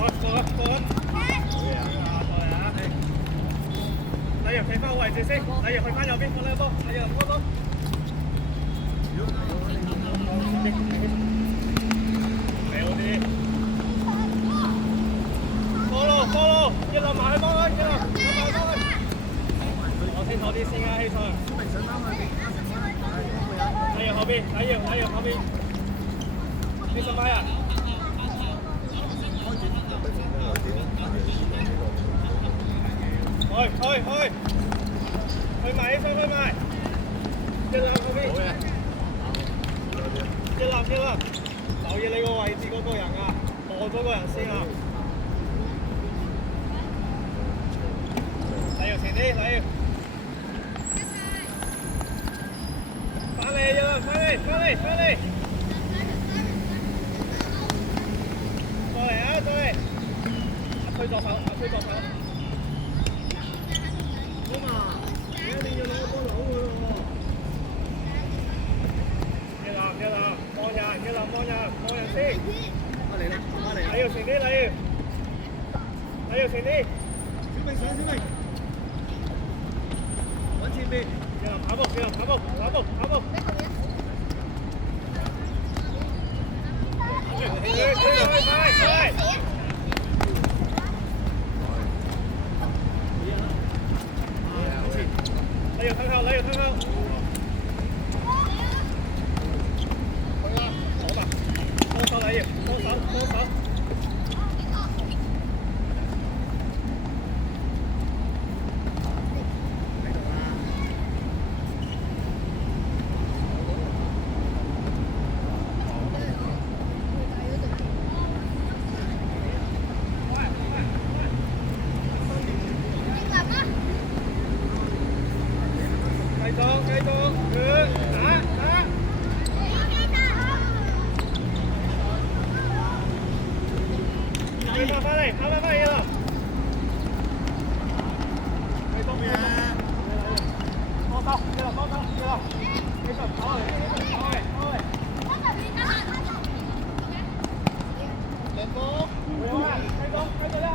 李陽企翻個位置先，李陽去翻右邊，放呢個波，李陽嗰波。係好啲。follow，一路埋去幫佢，一路幫佢。我先坐啲先啊，希賽。李陽後邊，李陽後邊。希賽快啊！去埋起身，去埋，一攬後邊，一攬，留意你個位置嗰個人啊，望咗個人先啊。嚟要前啲，嚟要，翻嚟一攬，翻嚟，過嚟啊，過嚟，推左手。好嘛，你一定要攞個波攞佢喎。一攬，望人先。嚟啦。你要前啲，小明上，揾前邊。一攬跑步。快！你要退後。好吧，幫手。繼續，打！跑翻嚟啦！繼續嘅，幫手，繼續跑嚟，兩波，繼續啦！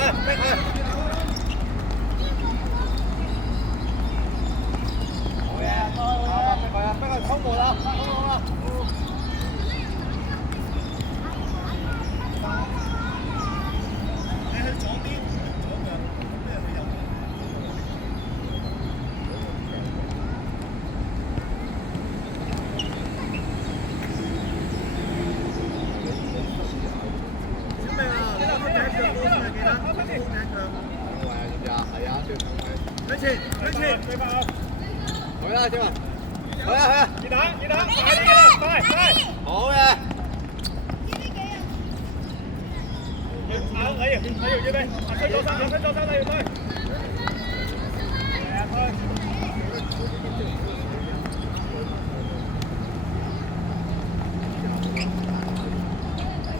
逼佢。好嘢，逼佢啊！逼佢衝門啦，衝門啦！你去左邊，左腳，咩去右邊？小明啊，你開第一腳嗰時記得開第一腳。係啊，知唔知啊？係啊，都要等佢。向前，向前，對白啊！去啦，小文。去啊，去啊！熱打，熱打，快啲啦，快快！好嘅。你要準備，推左三，推左三，你要推。係啊，推。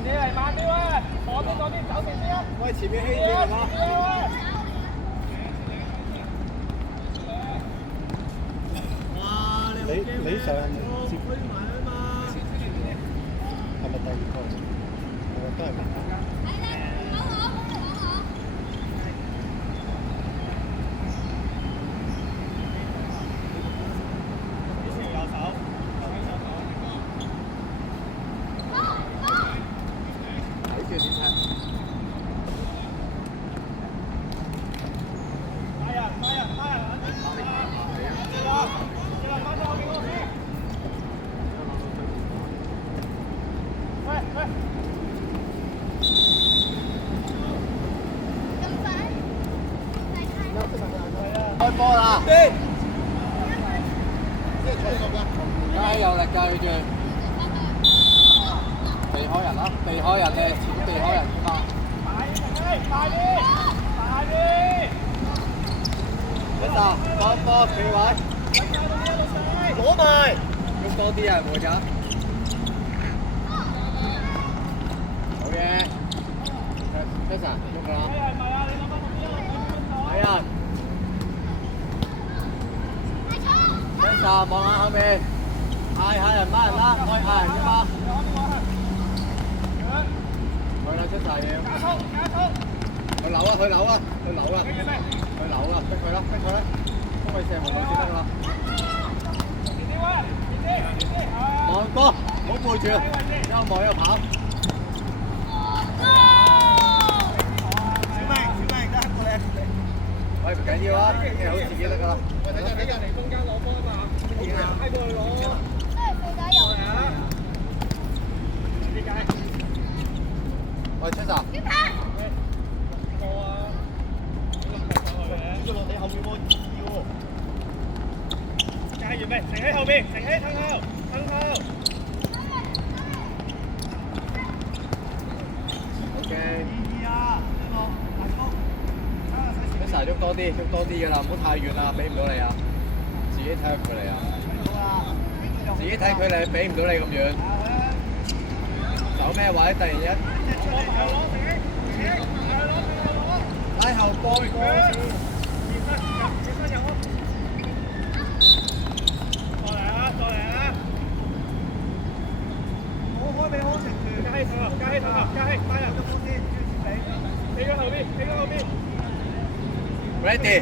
你嚟慢啲啊！左邊走前啲啊！喂，前面輕啲係嘛？哇！你上接區埋啊嘛？係咪第二個？我都係明白。開波啦！加油力㗎，記住！避開人啦，避開人哋，前避開人㗎嘛！快啲！一打，放波企位，攞埋，喐多啲啊，會㗎！好嘅 ，Jason， 喐㗎啦！係啊！望下後面，嗌下人拉人啦，可以嗌人㗎嘛？去啦，出晒嘢！加速！去扭啊！逼佢啦！幫佢射門路先得啦！望波，唔好背住，一路望一路跑。小明，得過嚟！喂，唔緊要啊，好自己得㗎啦。喂，等陣俾人嚟中間攞波啊嘛！喺過去攞。點解？喂，出閘。點解？過啊！要落你後面喎，要。加完未？停喺後邊，停喺褪後。OK。喐多啲㗎啦，唔好太遠啦，俾唔到你啊！自己睇下距離啊！自己睇距離，俾唔到你咁遠。走咩位？突然一拉後波過嚟啊！好開俾好食住，加氣頭，加氣，快入咗波先，企喺後邊。Ready，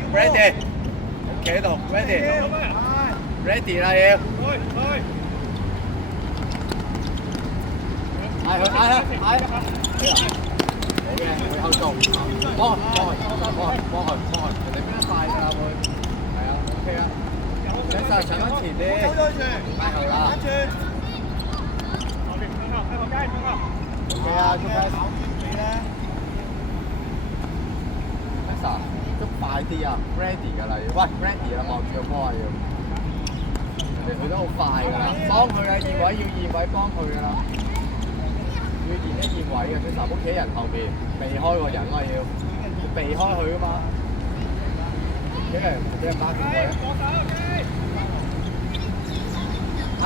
企喺度 ，ready 啦要。嗌佢，好嘅，會後做，幫佢，人哋邊得快㗎啦會，係啊 ，OK 啊，你就搶翻前啲，嗌後啦。OK 啊，捉快手你咧。捉快啲啊 ！ready 㗎啦，喂 ready 啦，望住個波啊要，人哋去得好快㗎啦，幫佢啊！驗位要驗位幫佢㗎啦，要驗位嘅，佢成日屋企人後面避開個人啊要，避開佢㗎嘛，俾人打斷佢。係。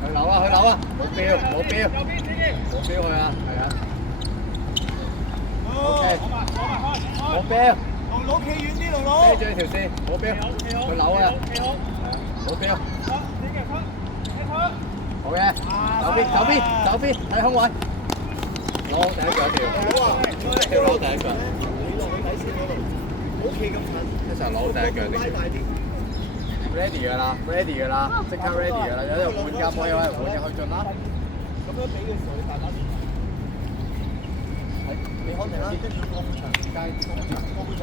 去扭啊！冇標佢啊，係啊。OK， 冇標，龍佬企遠啲，龍佬。孭住條線，冇標，佢扭啊，係啊，冇標。好嘅，走邊，睇空位，攞第一腳一條，攞第一腳。你落去底線嗰度，唔好企咁近。一齊攞第一腳拉大啲。ready 㗎啦，ready 㗎啦，即刻 ready 㗎啦，有人換㗎，可以有人換入去進啦。咁樣俾嘅時候，你大把時間。你可能啦，跟住攻場，攻場，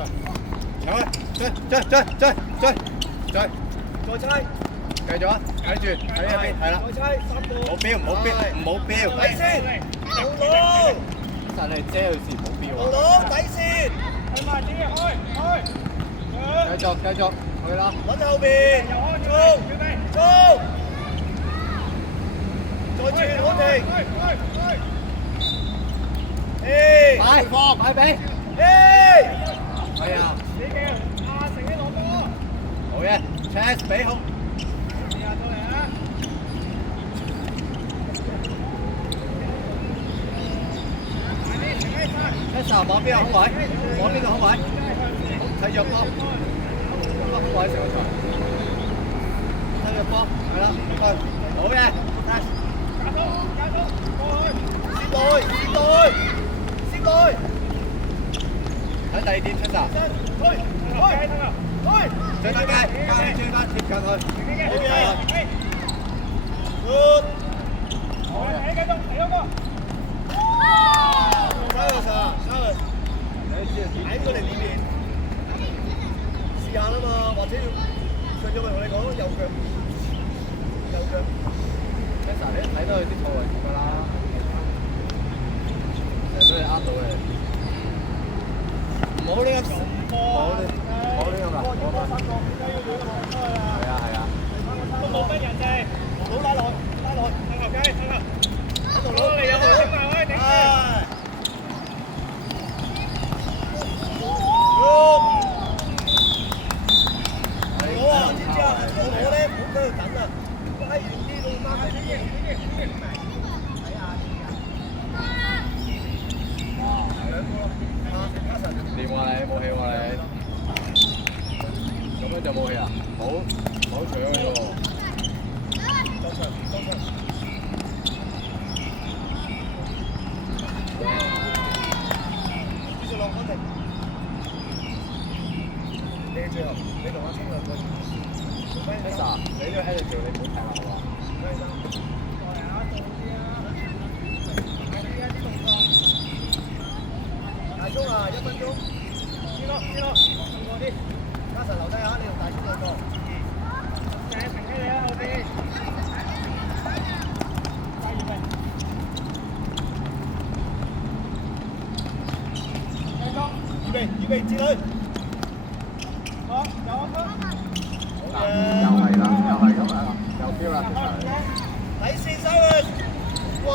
搶啊！追，再猜，繼續啊！睇住喺呢邊，係啦，再猜3個。唔好飆，底線，後腦，但係遮佢時唔好飆後啊！腦底線，繼續，去啦！揾後邊，衝，再轉好停，快俾！係啊！好嘢 ，chance 俾好。Tessa 望邊個空位？望邊個空位？睇住波，空位成個場。睇住波，係啦，好嘅。先來，睇第二點 Tessa。追翻街，追翻貼近佢。好嘅。喺佢哋呢邊試下啦嘛，或者上咗咪同你講右腳。Tessa 你睇到佢啲錯位置㗎啦，成日都係呃到嘅。唔好呢個，唔好呢個啦。係啊。都冇乜人哋，好拉落，向後雞，喺度攞嚟有冇整埋開頂？我啊，知唔知啊？我咧唔好喺度等啊，拉遠啲到翻嚟。掂喎你，冇氣喎你，咁樣就冇氣啊！好搶喎！中場，繼續落安停。你最後，你同阿聰兩個。Tessa，你都喺度做，你唔好睇啦，好嘛？大聰啊，1分鐘。先咯，過啲。嘉實留低下，你同大聰兩個。停起你啊，後邊。預備，接佢。好，又係啦，咁啊，又飆啦，底線收佢。哇！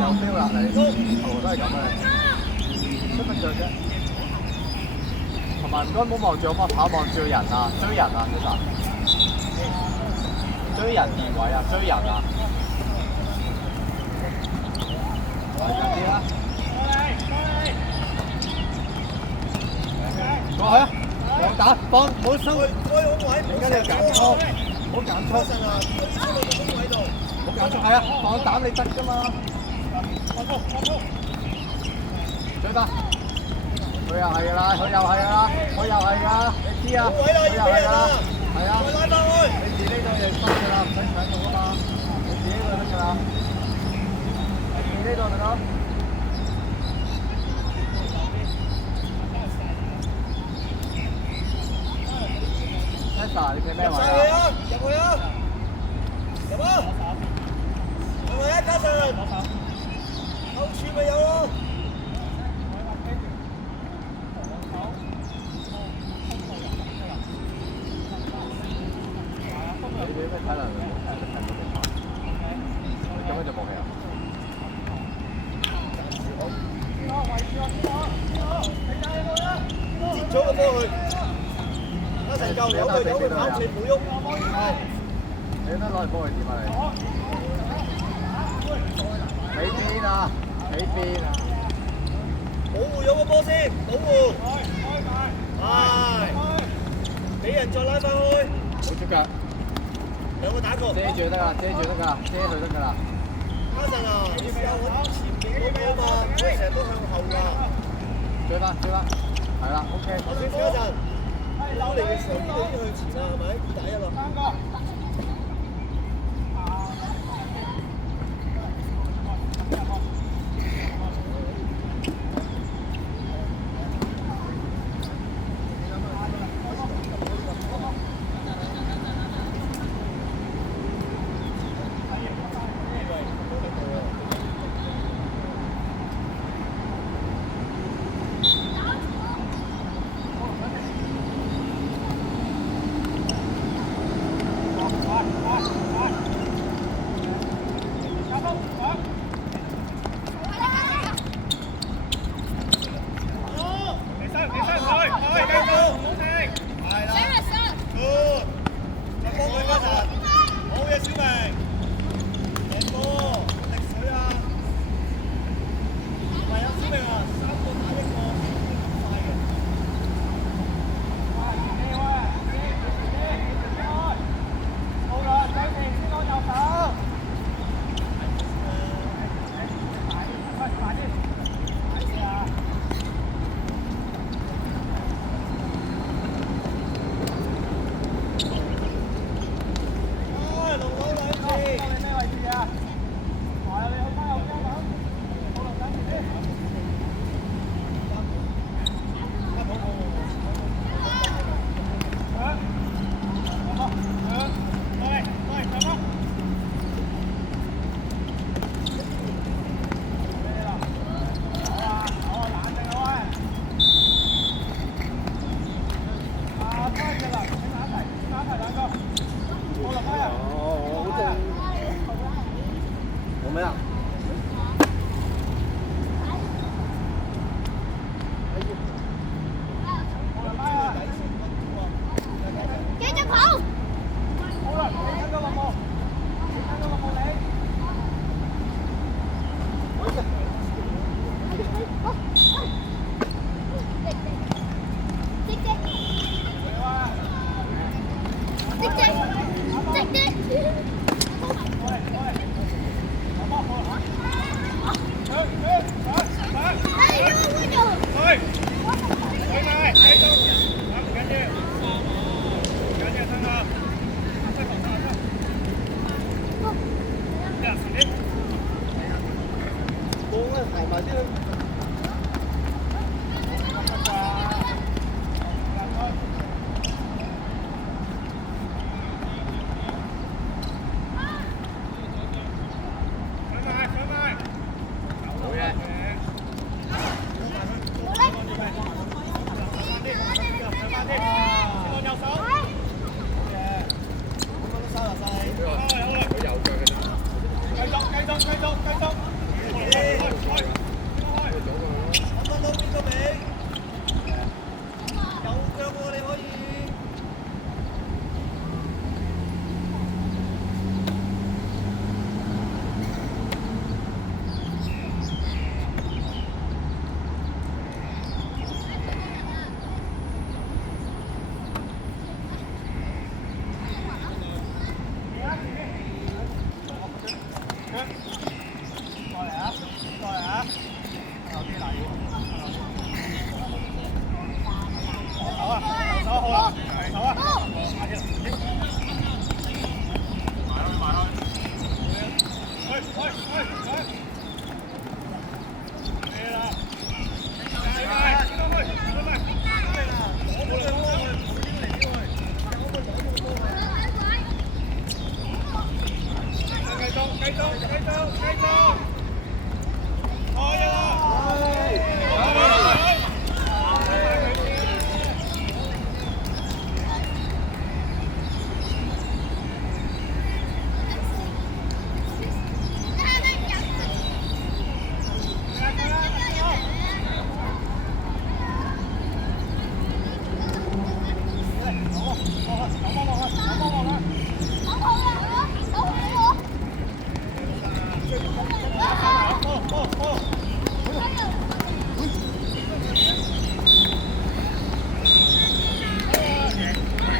又飆啦，你都係咁嘅，出乜腳啫？同埋唔該唔好望住我跑，望住人啊，Tessa，追人電位啊，追人啊！快啲啦！過去啊！兩打，幫唔好收佢，開好位，而家你減速，唔好減速。神啊！可以出到個空位度。唔好減速，係啊，放膽你得㗎嘛。追得，佢又係㗎啦，佢又係㗎，你知啊？好位啦，佢又係㗎，係啊。再拉翻開。你自己呢度就得㗎啦，唔使搶到啊嘛。你自己呢度得㗎啦。你呢度咪得。Tessa，你企咩位啊？入去啊！嘉實，後處咪有咯。你咩體能？你咁樣就冇氣啊？接咗個波去。嘉實夠有佢跑前冇喐。係。你得攞嚟幫佢點啊你？喺邊啊？保護咗個波先，保護。係。俾人再拉翻開。好出腳。兩個打過。遮住得㗎，遮佢得㗎啦。嘉臣啊，你試下揾前面嗰個嘛，唔可以成日都向後㗎。追翻，係啦，OK。我先試一陣，攞嚟嘅時候呢度已經向前啦，係咪？2打1咯。3個。